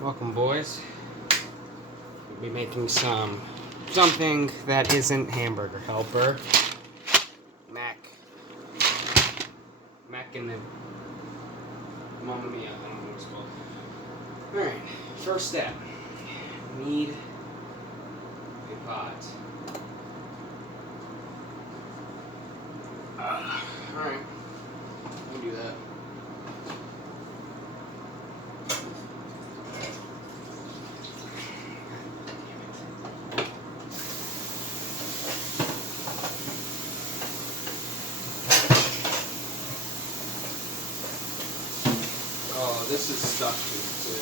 Welcome, boys. We'll be making something that isn't Hamburger Helper. Mac in the Mamma Mia. I don't know what it's called. All right. First step. Need a pot. All right. We'll do that. Oh, this is stuck to it too.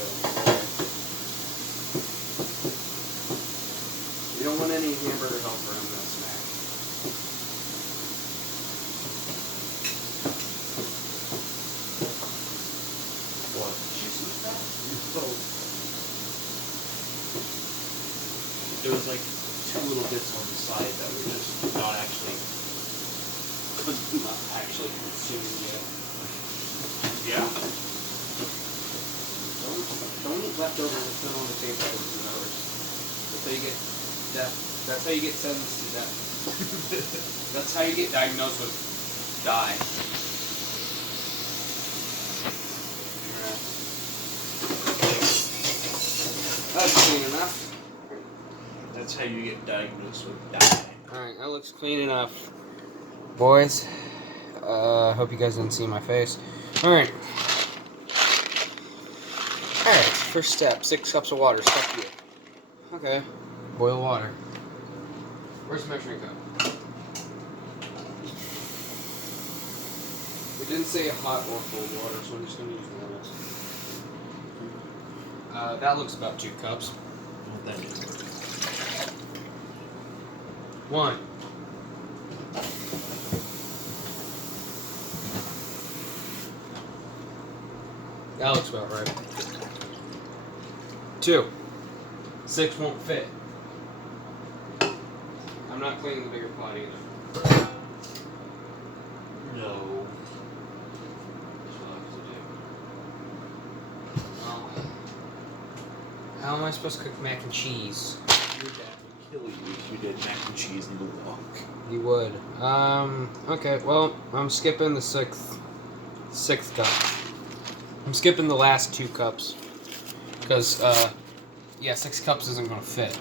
You don't want any Hamburger Helper in this, Mac. What? Did you see that? There was like two little bits on the side that were just not actually Consumed yet. Yeah? Don't eat leftovers that sit on the table for 2 hours. That's how you get death. That's how you get sentenced to death. That's how you get diagnosed with die. That's clean enough. That's how you get diagnosed with dying. Alright, that looks clean enough. Boys, hope you guys didn't see my face. Alright. Alright, first step, 6 cups of water, stuck here. Okay, boil water. Where's the measuring cup? We didn't say hot or cold water, so I'm just going to use warm. That looks about 2 cups. Well, that is. 1. That looks about right. 2. 6 won't fit. I'm not cleaning the bigger pot either. No. That's what I have to do. Well, how am I supposed to cook mac and cheese? Your dad would kill you if you did mac and cheese in the wok. You would. Okay, well, I'm skipping the sixth cup. I'm skipping the last 2 cups. Because, yeah, 6 cups isn't going to fit.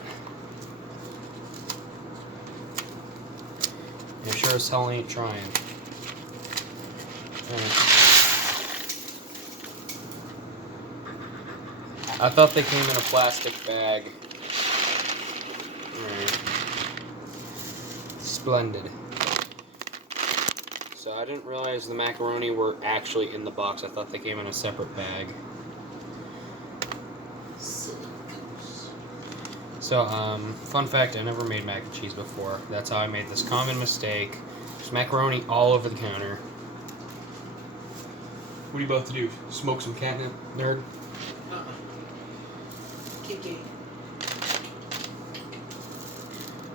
You sure as hell ain't trying. I thought they came in a plastic bag. Alright. Splendid. So I didn't realize the macaroni were actually in the box. I thought they came in a separate bag. So, fun fact, I never made mac and cheese before. That's how I made this common mistake. There's macaroni all over the counter. What are you about to do? Smoke some catnip, nerd? Kiki.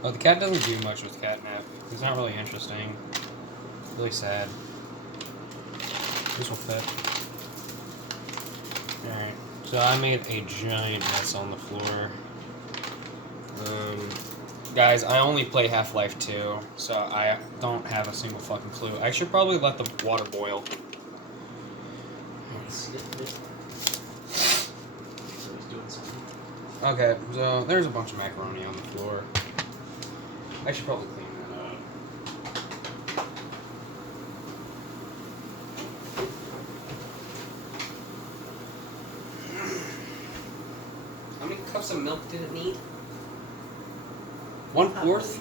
Oh, the cat doesn't do much with catnip. It's not really interesting. Really sad. This will fit. Alright, so I made a giant mess on the floor. Guys, I only play Half-Life 2, so I don't have a single fucking clue. I should probably let the water boil. Okay, so there's a bunch of macaroni on the floor. I should probably clean that up. How many cups of milk did it need? 1/4?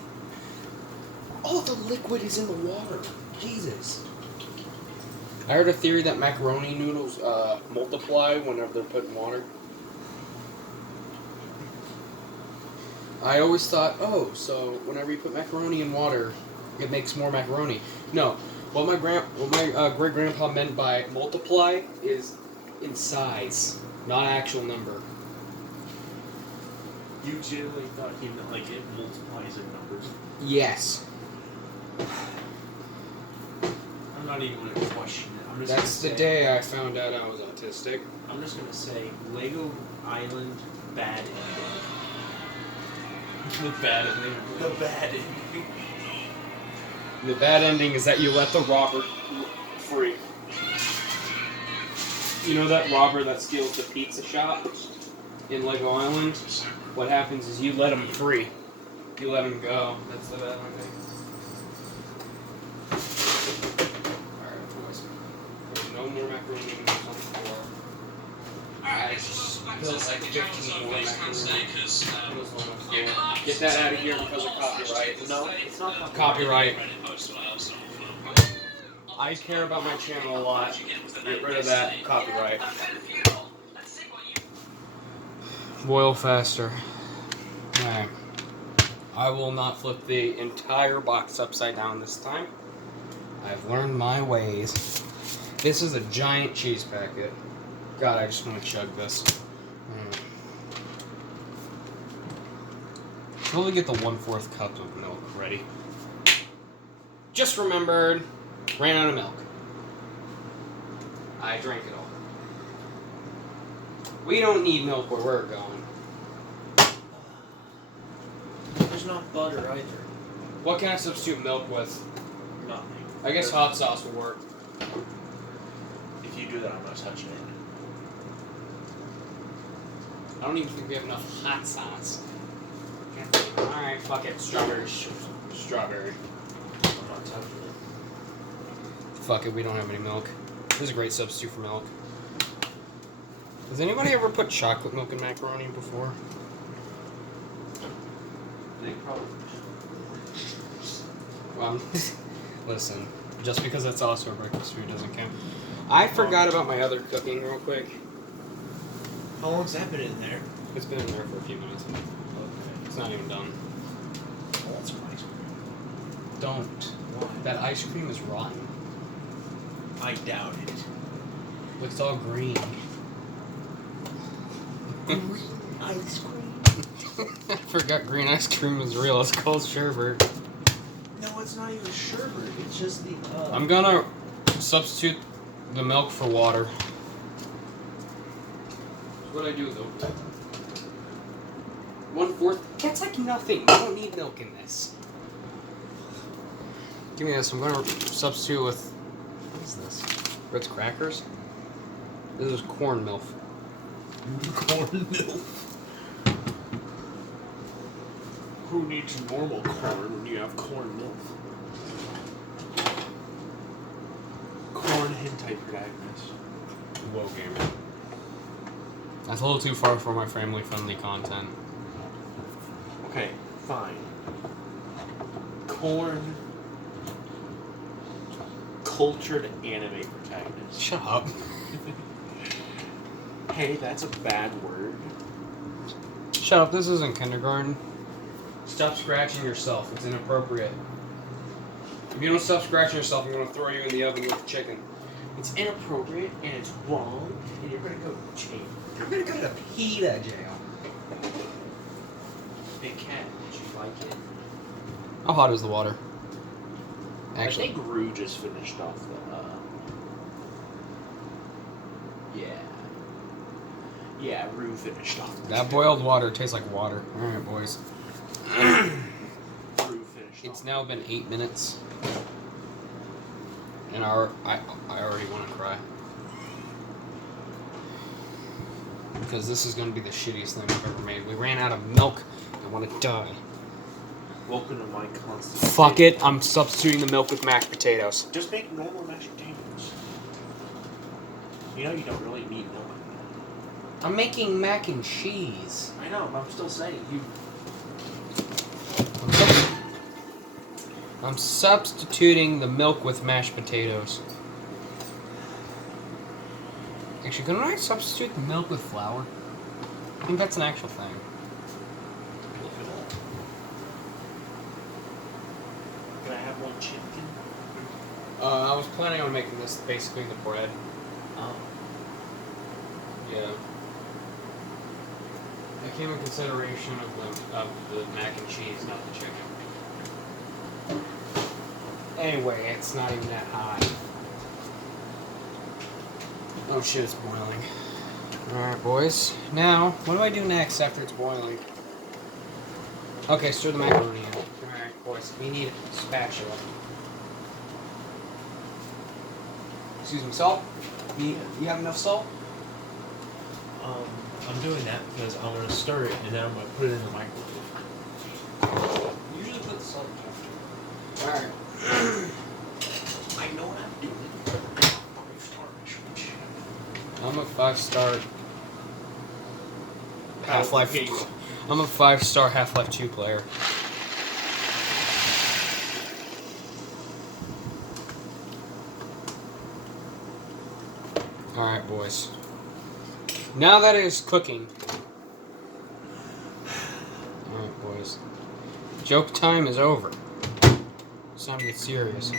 All the liquid is in the water. Jesus. I heard a theory that macaroni noodles multiply whenever they're put in water. I always thought, oh, so whenever you put macaroni in water, it makes more macaroni. No, what my great grandpa meant by multiply is in size, not actual number. You genuinely thought he meant like it multiplies in numbers? Yes. I'm not even going to question it. I'm just That's the gonna say, day I found out I was autistic. I'm just going to say Lego Island bad ending. The bad ending. The bad ending. The bad ending is that you let the robber free. You know that robber that steals the pizza shop in Lego Island? What happens is you let him free. You let him go. That's the bad ending. Alright, boys. There's no more macaroni on the floor. I spilled like 15 more macaroni. Get that out of here because of copyright. No, it's not Copyright. I care about my channel a lot. Get rid of that copyright. Boil faster. Alright. I will not flip the entire box upside down this time. I've learned my ways. This is a giant cheese packet. God, I just want to chug this. Slowly get the 1/4 cup of milk ready. Just remembered, ran out of milk. I drank it all. We don't need milk where we're going. There's not butter either. What can I substitute milk with? Nothing. I guess hot sauce will work. If you do that, I'm not touching it. I don't even think we have enough hot sauce. Alright, fuck it. Strawberry. Strawberry. I'm not touching it. Fuck it, we don't have any milk. This is a great substitute for milk. Has anybody ever put chocolate milk in macaroni before? They probably. Well, listen, just because it's also a breakfast food doesn't count. I forgot about my other cooking real quick. How long's that been in there? It's been in there for a few minutes. Okay. It's not even done. Oh, that's some ice cream. Don't. Why? That ice cream is rotten. I doubt it. Look, it's all green. Green ice cream? I forgot green ice cream was real. It's called sherbet. No, it's not even sherbet. It's just the. I'm gonna substitute the milk for water. That's what I do though. 1/4. That's like nothing. I don't need milk in this. Give me this. I'm gonna substitute with. What is this? Ritz crackers? This is corn milk. corn milk. Who needs normal corn when you have corn milk? Corn hentai protagonist. Whoa, gamer. That's a little too far for my family-friendly content. Okay, fine. Corn. Cultured anime protagonist. Shut up. Hey, that's a bad word. Shut up. This isn't kindergarten. Stop scratching yourself. It's inappropriate. If you don't stop scratching yourself, I'm going to throw you in the oven with the chicken. It's inappropriate and it's wrong, and you're gonna go to jail. I'm going to go to PETA jail. Big cat, did you like it? How hot is the water? I Actually, think Rue just finished off the. Yeah, Rue finished off the. that boiled water tastes like water. Alright, boys. Rue finished It's off. now been 8 minutes. And I already want to cry. Because this is going to be the shittiest thing I've ever made. We ran out of milk. I want to die. Welcome to my constant. Fuck it. I'm substituting the milk with mashed potatoes. Just make normal mashed potatoes. You know you don't really need milk. I'm making mac and cheese. I know, but I'm still saying you. I'm substituting the milk with mashed potatoes. Actually, couldn't I substitute the milk with flour? I think that's an actual thing. Look it up. Can I have one chicken? I was planning on making this basically the bread. Oh. Yeah. That came in consideration of the mac and cheese, not the chicken. Anyway, it's not even that high. Oh shit, it's boiling. Alright, boys. Now, what do I do next after it's boiling? Okay, stir the macaroni in. Alright, boys. We need a spatula. Excuse me, salt? You have enough salt? I'm doing that because I'm gonna stir it and then I'm gonna put it in the microwave. Usually put the salt after. Alright. I know what I'm doing. 5-star Michelin. I'm a 5-star Half-Life. Here you go. I'm a 5-star Half-Life 2 player. Alright, boys. Now that it is cooking. Alright, boys. Joke time is over. It's time to get serious.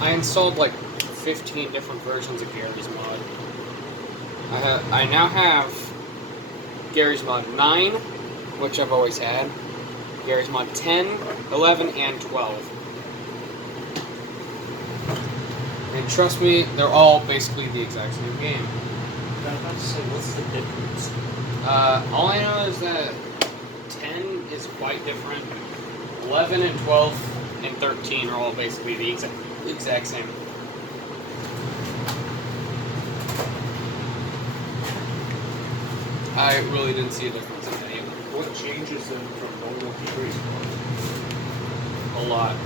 I installed like 15 different versions of Garry's Mod. I now have Garry's Mod 9, which I've always had, Garry's Mod 10, 11, and 12. And trust me, they're all basically the exact same game. I was about to say, what's the difference? All I know is that 10 is quite different. 11 and 12 and 13 are all basically the exact same. I really didn't see a difference in any of them. What changes them from normal to Garry's A lot.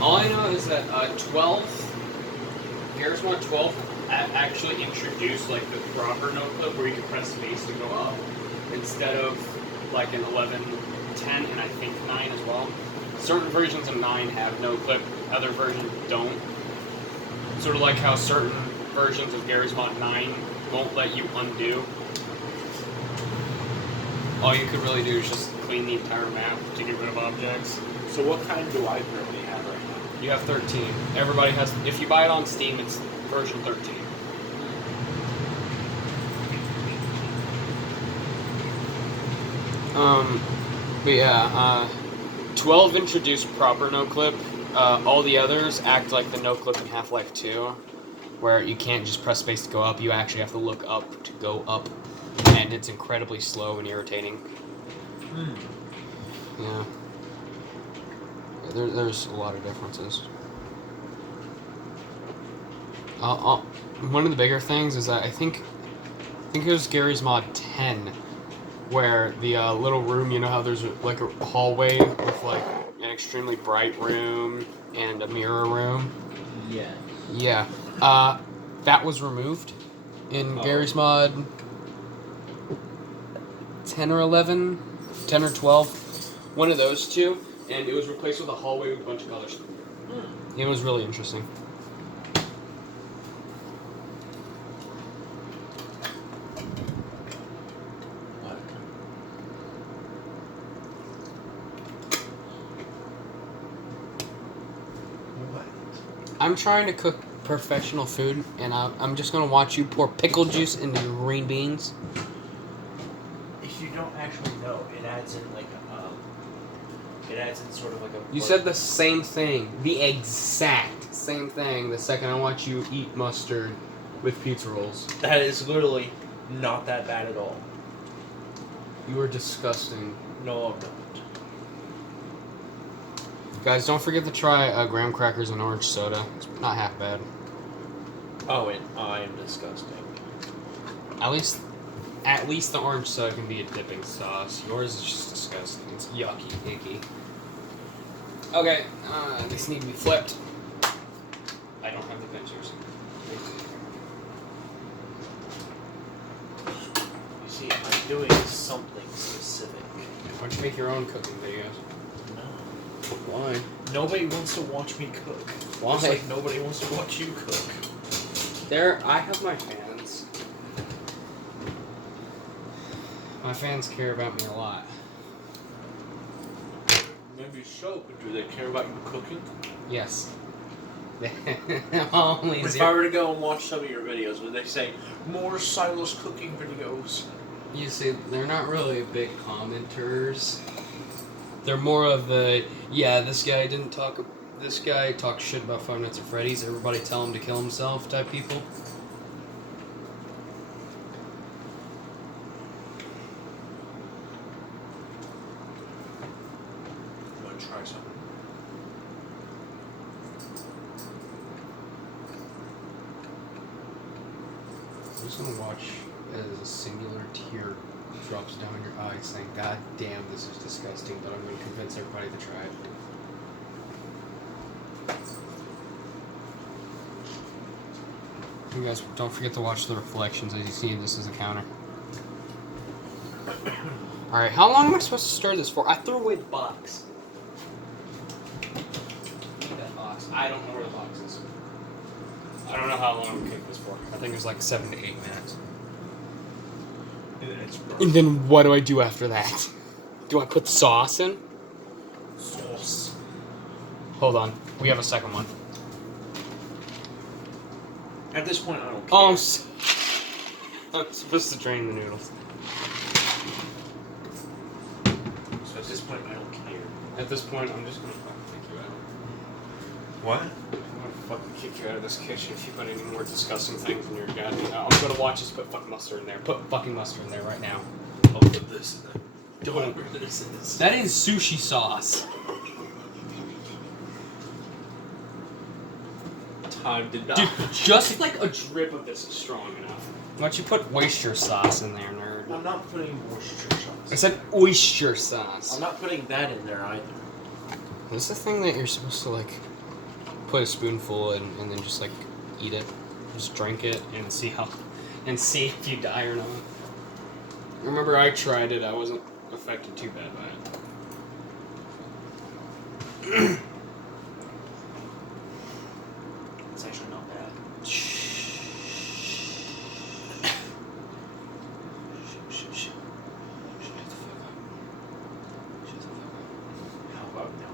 All I know is that 12, Garry's Mod 12 actually introduced like the proper no clip where you can press space to go up instead of like an 11, 10, and I think 9 as well. Certain versions of 9 have no clip, other versions don't. Sort of like how certain versions of Garry's Mod 9 won't let you undo. All you could really do is just clean the entire map to get rid of objects. So what kind do I currently have right now? You have 13. Everybody has, if you buy it on Steam, it's version 13. But yeah, 12 introduced proper no-clip. All the others act like the no-clip in Half-Life 2, where you can't just press space to go up, you actually have to look up to go up, and it's incredibly slow and irritating. Yeah. There's a lot of differences. One of the bigger things is that I think it was Garry's Mod 10, where the little room, you know how there's like a hallway with like an extremely bright room and a mirror room? Yeah. Yeah. That was removed in Garry's Mod 10 or 11, 10 or 12, one of those two, and it was replaced with a hallway with a bunch of colors. It was really interesting. I'm trying to cook professional food, and I'm just going to watch you pour pickle juice into your green beans. If you don't actually know, it adds in like it adds in sort of like a... You said the same thing, the exact same thing, the second I watch you eat mustard with pizza rolls. That is literally not that bad at all. You are disgusting. No, I'm not. Guys, don't forget to try graham crackers and orange soda. It's not half bad. Oh, and I'm disgusting. At least the orange soda can be a dipping sauce. Yours is just disgusting. It's yucky, icky. Okay, these need to be flipped. I don't have the pincers. You see, I'm doing something specific. Why don't you make your own cooking videos? No. Why? Nobody wants to watch me cook. Why? Just like nobody wants to watch you cook. I have my fans. My fans care about me a lot. Maybe so, but do they care about you cooking? Yes. Always. If I were to go and watch some of your videos, would they say more Silas cooking videos? You see, they're not really big commenters. They're more of the, yeah, this guy talked shit about Five Nights at Freddy's, everybody tell him to kill himself type people. I'm gonna try something. I'm just gonna watch as a singular tear drops down your eye saying, God damn, this is disgusting, but I'm gonna convince everybody to try it. You guys don't forget to watch the reflections as you see this is a counter. Alright, how long am I supposed to stir this for? I threw away the box. Need that box. I don't know where the box is. I don't know how long we cooked this for. I think it was like 7 to 8 minutes. And then it's And then what do I do after that? Do I put sauce in? sauce. Hold on. We have a second one. At this point, I don't care. Oh, I'm supposed to drain the noodles. So at this point, I don't care. At this point, I'm just gonna fucking kick you out. What? I'm gonna fucking kick you out of this kitchen if you put any more disgusting things in your goddamn. I'm gonna watch you put fucking mustard in there. Put fucking mustard in there right now. I'll put this in there. Don't. Whatever this is. That is sushi sauce. Time did not. Dude, just like a drip of this is strong enough. Why don't you put oyster sauce in there, nerd? I'm not putting oyster sauce. I said oyster sauce. I'm not putting that in there either. This is the thing that you're supposed to like put a spoonful in and then just like eat it, just drink it and see if you die or not. Remember, I tried it. I wasn't affected too bad by it. It's actually not bad. How about no?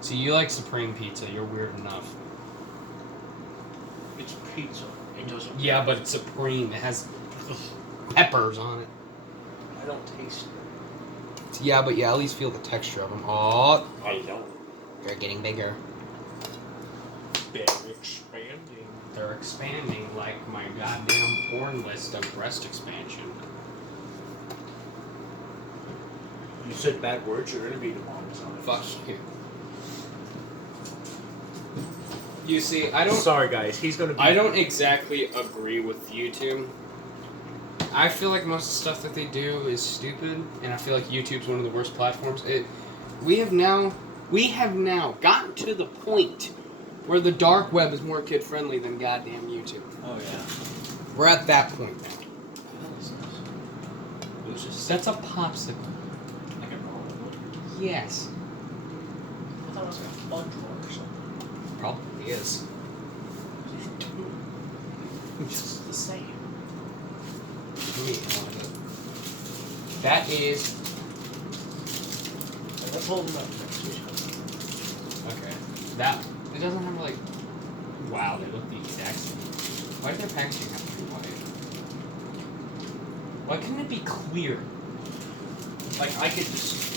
See, you like Supreme Pizza. You're weird enough. It's pizza. It doesn't. Yeah, but it's Supreme. It has peppers on it. I don't taste it. Yeah, but you at least feel the texture of them. Oh, I don't. they're getting bigger. They're expanding. They're expanding like my goddamn porn list of breast expansion. You said bad words, you're gonna be demonetized. Fuck you. You see, I don't. Sorry, guys. He's gonna be. I don't exactly agree with YouTube. I feel like most of the stuff that they do is stupid, and I feel like YouTube's one of the worst platforms. We have now gotten to the point where the dark web is more kid friendly than goddamn YouTube. Oh yeah. We're at that point now. It was just That's a popsicle. like a roll. Yes. I thought it was like a fudge roll or something. Probably is. There's two. Just the same. That is Let's hold them up next week. okay. That it doesn't have like. Wow, they look the exact same. Why did their packaging have to be white? Why couldn't it be clear? Like I could just.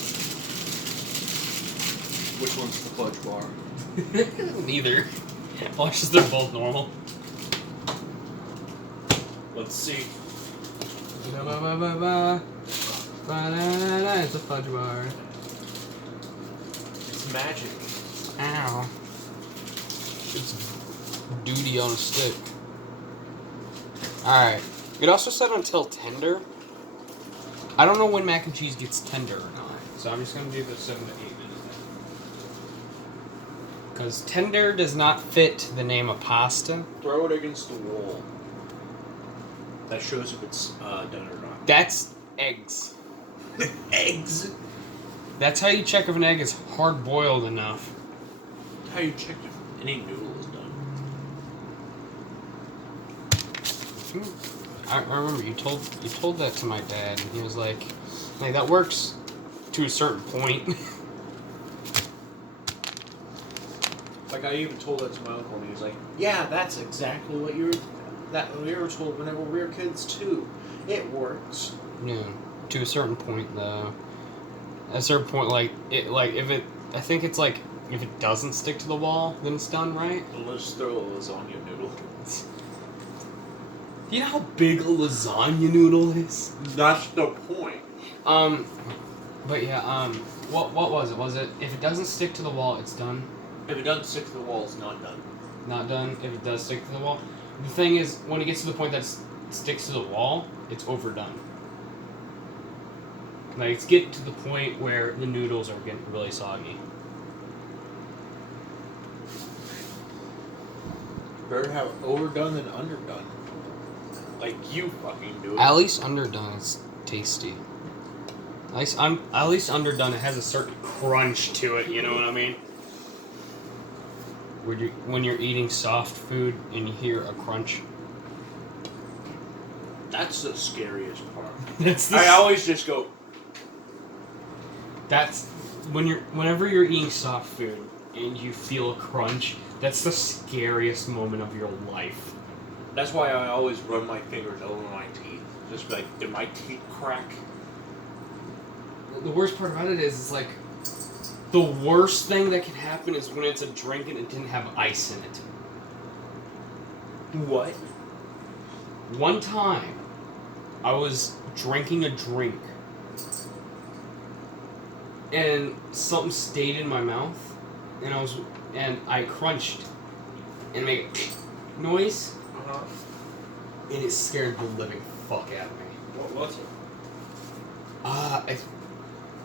Which one's the fudge bar? Neither. Watch as they're both normal. Let's see. It's a fudge bar. It's magic. Ow. It's duty on a stick. Alright. It also said until tender. I don't know when mac and cheese gets tender or not. So I'm just going to do the 7 to 8 minutes. Because tender does not fit the name of pasta. Throw it against the wall. That shows if it's done or not. That's eggs. Eggs? That's how you check if an egg is hard boiled enough. How you check if any noodle is done. I remember you told that to my dad, and he was like that works to a certain point. Like, I even told that to my uncle, and he was like, "Yeah, that's exactly what we were told whenever we were kids too. It works." Yeah, to a certain point though. At a certain point, like I think it's like if it doesn't stick to the wall, then it's done, right? Well, let's throw a lasagna noodle. You know how big a lasagna noodle is? That's the point. But yeah, what was it? Was it if it doesn't stick to the wall, it's done? If it doesn't stick to the wall, it's not done. Not done. If it does stick to the wall, the thing is, when it gets to the point that it sticks to the wall, it's overdone. Like it's getting to the point where the noodles are getting really soggy. Better have it overdone than underdone. Like you fucking do it. At least underdone is tasty. At least underdone. It has a certain crunch to it. You know what I mean? When you're eating soft food and you hear a crunch. That's the scariest part. That's I always just go. That's whenever you're eating soft food and you feel a crunch. That's the scariest moment of your life. That's why I always run my fingers over my teeth. Just be like, did my teeth crack? The worst part about it is, it's like, the worst thing that can happen is when it's a drink and it didn't have ice in it. What? One time, I was drinking a drink, and something stayed in my mouth, and I crunched, and made a noise, and it scared the living fuck out of me. What was it?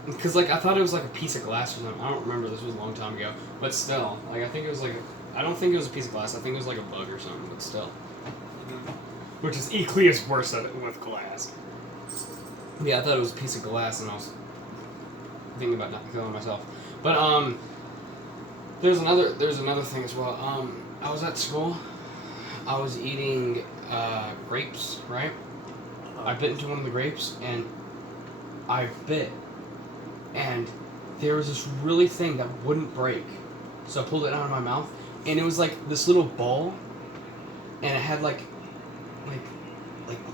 Because like I thought it was like a piece of glass or something. I don't remember. This was a long time ago, but still, like I think it was like I don't think it was a piece of glass. I think it was like a bug or something. But still, which is equally as worse with glass. Yeah, I thought it was a piece of glass, and I was thinking about not killing myself. But there's another thing as well. I was at school. I was eating grapes, right? I bit into one of the grapes, and I bit. And there was this really thing that wouldn't break. So I pulled it out of my mouth, and it was like this little ball, and it had like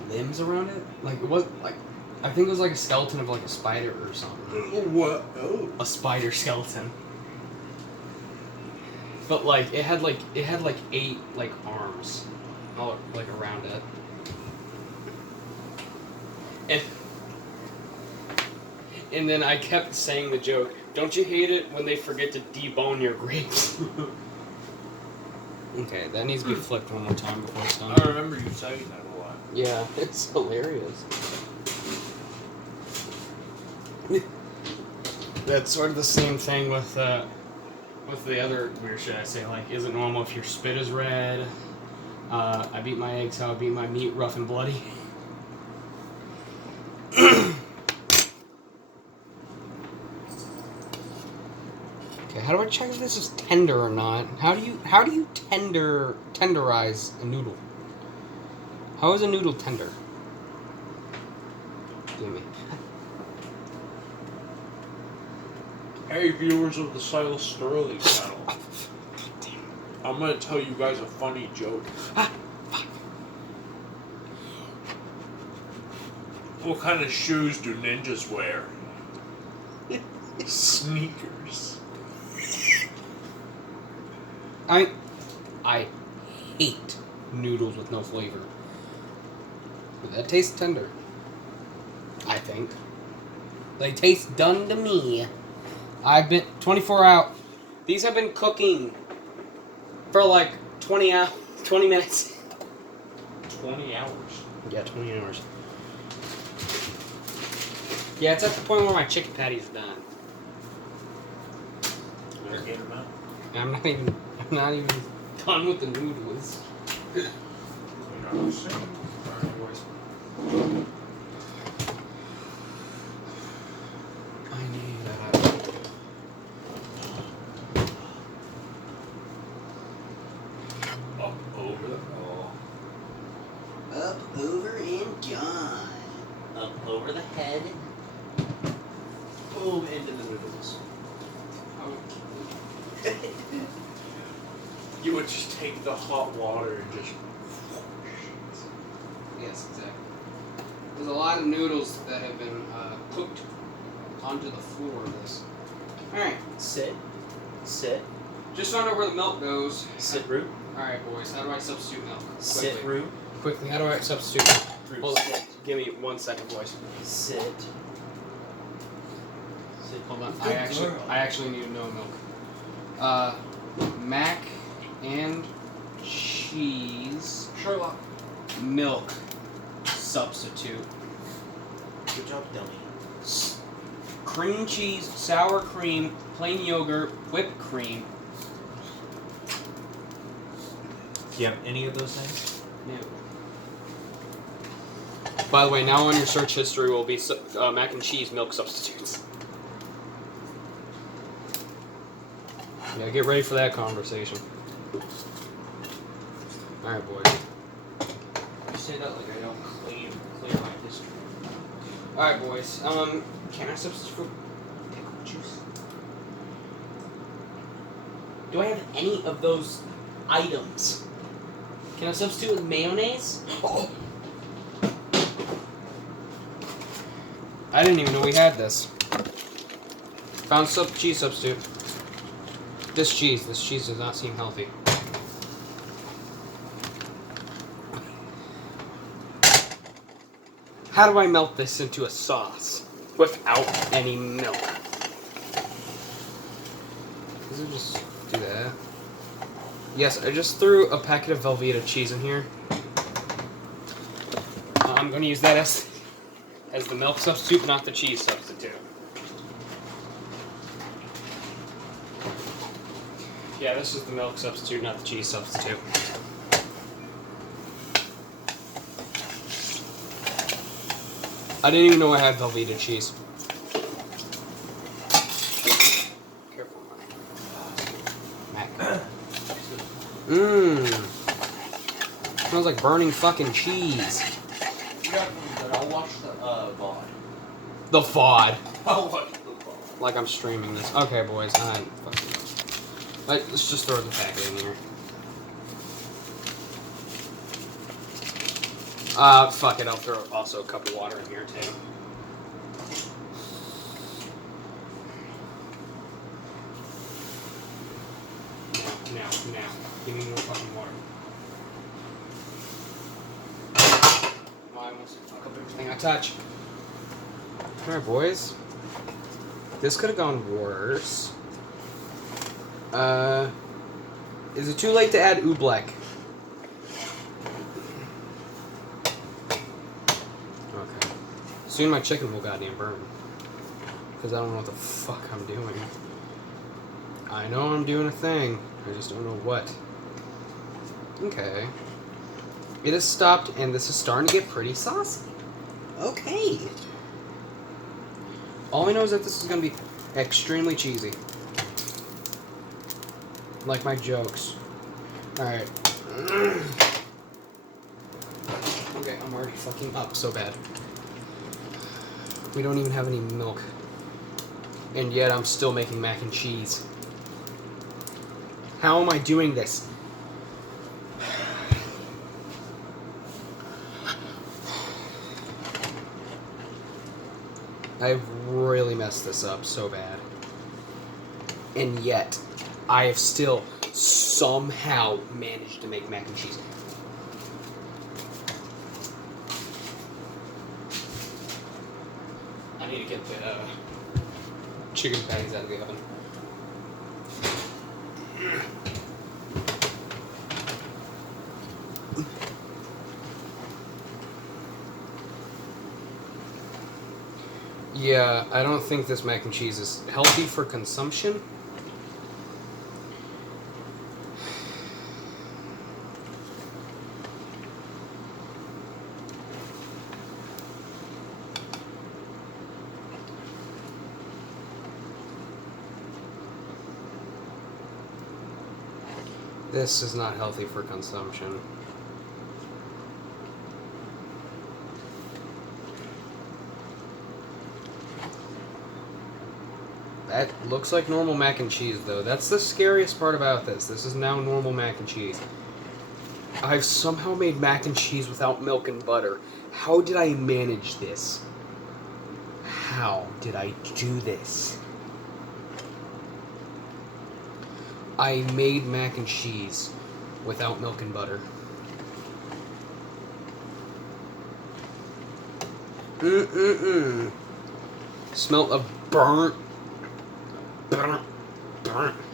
limbs around it. Like it was like, I think it was like a skeleton of like a spider or something. What? Oh. A spider skeleton. But like it had like 8 like arms, all like around it. And then I kept saying the joke, don't you hate it when they forget to debone your grapes? Okay, that needs to be flipped one more time before it's done. I remember you saying that a lot. Yeah, it's hilarious. That's sort of the same thing with the other weird shit I say, like, is it normal if your spit is red? I beat my eggs how I beat my meat, rough and bloody. Okay, how do I check if this is tender or not? How do you tenderize a noodle? How is a noodle tender? Give me. Hey, viewers of the Silas Sterling channel. I'm gonna tell you guys a funny joke. What kind of shoes do ninjas wear? Sneakers. I hate noodles with no flavor. But that tastes tender. I think. They taste done to me. I've been 24 out. These have been cooking for like 20 minutes. 20 hours. Yeah, 20 hours. Yeah, it's at the point where my chicken patties are done. Better get them out. I'm not even done with the noodles. You're not saying. Alright, boys. I need Up over the wall. Up, over, and gone. Up over the head. move into the noodles. You would just take the hot water and just. Yes, exactly. There's a lot of noodles that have been cooked onto the floor of this. Alright, Sit. just so I know where the milk goes. Sit root. Alright, boys, how do I substitute milk? Sit Quickly. root. Quickly, how do I substitute milk? Root. Hold on. Sit. Give me 1 second, boys. Sit. Sit. Hold on. Good I girl. actually need to know milk. Mac and cheese Sherlock. milk substitute. Good job, dummy. Cream cheese, sour cream, plain yogurt, whipped cream. Do you have any of those things? No. By the way, now on your search history will be mac and cheese milk substitutes. Yeah, get ready for that conversation. Alright, boys. You say that like I don't clear my history. Alright, boys. Can I substitute pickle juice? Do I have any of those items? Can I substitute with mayonnaise? Oh. I didn't even know we had this. Found cheese substitute. This cheese does not seem healthy. How do I melt this into a sauce without any milk? Does it just do that? Yes, I just threw a packet of Velveeta cheese in here. I'm going to use that as the milk substitute, not the cheese substitute. Yeah, this is the milk substitute, not the cheese substitute. I didn't even know I had Velveeta cheese. Careful, Mac. Mmm. Smells like burning fucking cheese. You got one, but I'll watch the VOD. The FOD. I'll watch the VOD. Like I'm streaming this. Okay, boys. Let's just throw the packet in here. Fuck it. I'll throw also a cup of water in here too. Now. Give me more fucking water. I almost fuck up everything I touch. Alright, boys. This could have gone worse. Is it too late to add oobleck? Okay. Soon my chicken will goddamn burn. Because I don't know what the fuck I'm doing. I know I'm doing a thing. I just don't know what. Okay. It has stopped, and this is starting to get pretty saucy. Okay. All I know is that this is going to be extremely cheesy. Like my jokes. Alright. Okay, I'm already fucking up so bad. We don't even have any milk. And yet I'm still making mac and cheese. How am I doing this? I've really messed this up so bad. And yet, I have still somehow managed to make mac and cheese. I need to get the chicken patties out of the oven. Yeah, I don't think this mac and cheese is healthy for consumption. This is not healthy for consumption. That looks like normal mac and cheese, though. That's the scariest part about this. This is now normal mac and cheese. I've somehow made mac and cheese without milk and butter. How did I manage this? How did I do this? I made mac and cheese without milk and butter. Smell of burnt.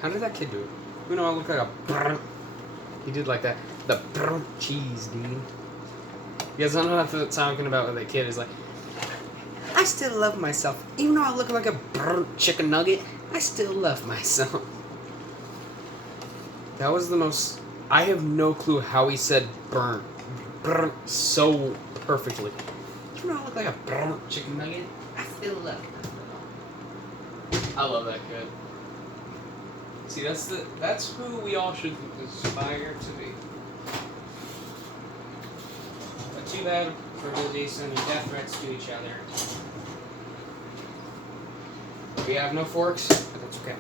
How did that kid do it? You know, I look like a burnt. He did like that. The burnt cheese, dude. You guys don't know what I'm talking about with that kid. Is like, I still love myself. Even though I look like a burnt chicken nugget, I still love myself. That was the most... I have no clue how he said burnt. Burnt so perfectly. You know I look like a burnt chicken nugget? I still love myself. I love that kid. See, that's who we all should aspire to be. But too bad for Billy sending death threats to each other. We have no forks, but that's okay.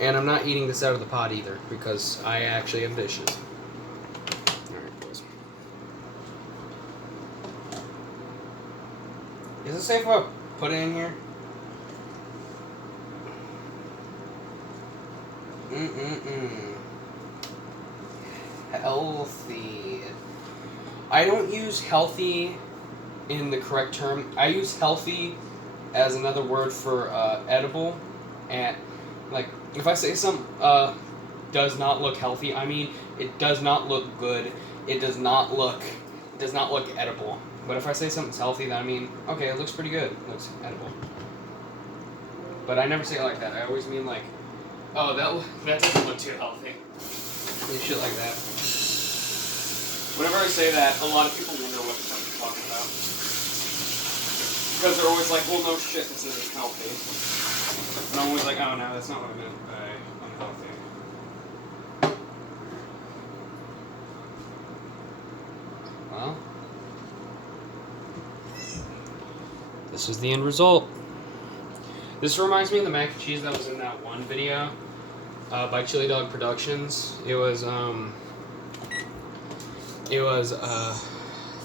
And I'm not eating this out of the pot either, because I actually have dishes. Alright, boys. Is it safe if I put it in here? Healthy. I don't use healthy in the correct term. I use healthy as another word for edible. And, like, if I say something does not look healthy, I mean it does not look good. It does not look edible. But if I say something's healthy, then I mean, okay, it looks pretty good. It looks edible. But I never say it like that. I always mean like, oh, that doesn't look too healthy. And shit like that. Whenever I say that, a lot of people wonder what the fuck I'm talking about. Because they're always like, well, no shit, this isn't healthy. And I'm always like, oh no, that's not what I meant by unhealthy. Well, this is the end result. This reminds me of the mac and cheese that was in that one video by Chili Dog Productions. It was I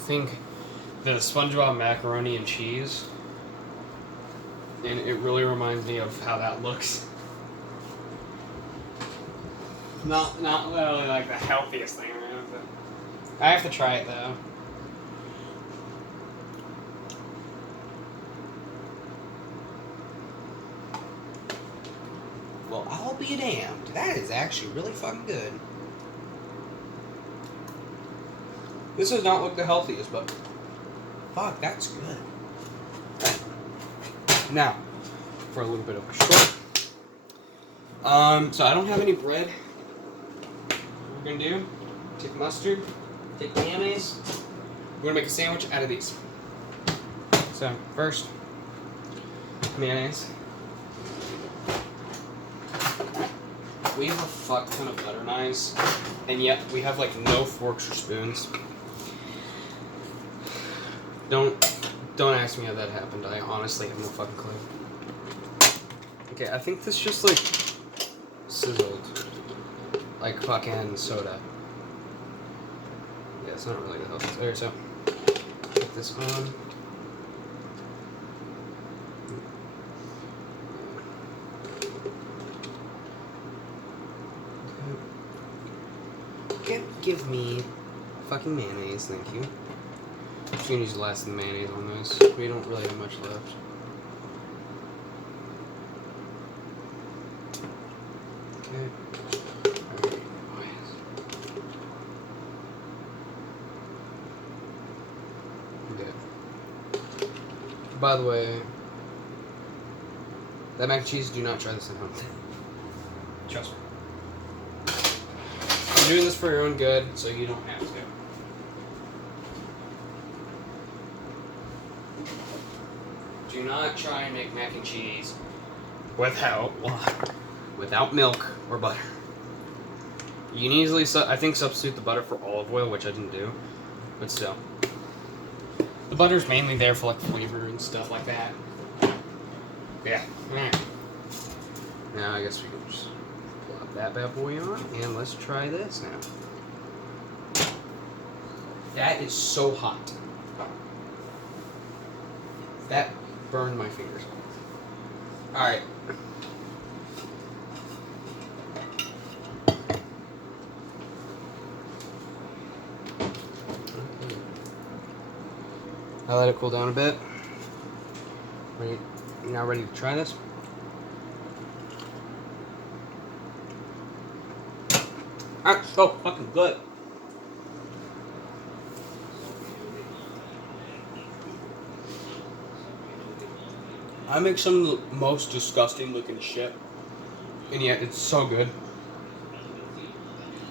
think the SpongeBob macaroni and cheese. And it really reminds me of how that looks. Not literally like the healthiest thing around, but I have to try it though. Well, I'll be damned. That is actually really fucking good. This does not look the healthiest, but fuck, that's good. Now, for a little bit of a short. So I don't have any bread. What we're gonna do, take mustard, take mayonnaise. We're gonna make a sandwich out of these. So, first, mayonnaise. We have a fuck ton of butter knives, and yet we have like no forks or spoons. Don't ask me how that happened. I honestly have no fucking clue. Okay, I think this just like sizzled like fucking soda. Yeah, it's not really the healthiest. Alright, so put this on. Okay. Give me fucking mayonnaise, thank you. I'm just gonna use the last of the mayonnaise on this. We don't really have much left. Okay. Alright. Okay. By the way, that mac and cheese, do not try this at home. Trust me. I'm doing this for your own good, so you don't have to. Do not try and make mac and cheese without milk or butter. You can easily, I think, substitute the butter for olive oil, which I didn't do, but still. The butter's mainly there for like flavor and stuff like that. Yeah. Alright. Now I guess we can just plop that bad boy on, and let's try this now. That is so hot. That burned my fingers. Alright. I let it cool down a bit. Ready? You now ready to try this? That's so fucking good. I make some of the most disgusting looking shit, and yet it's so good.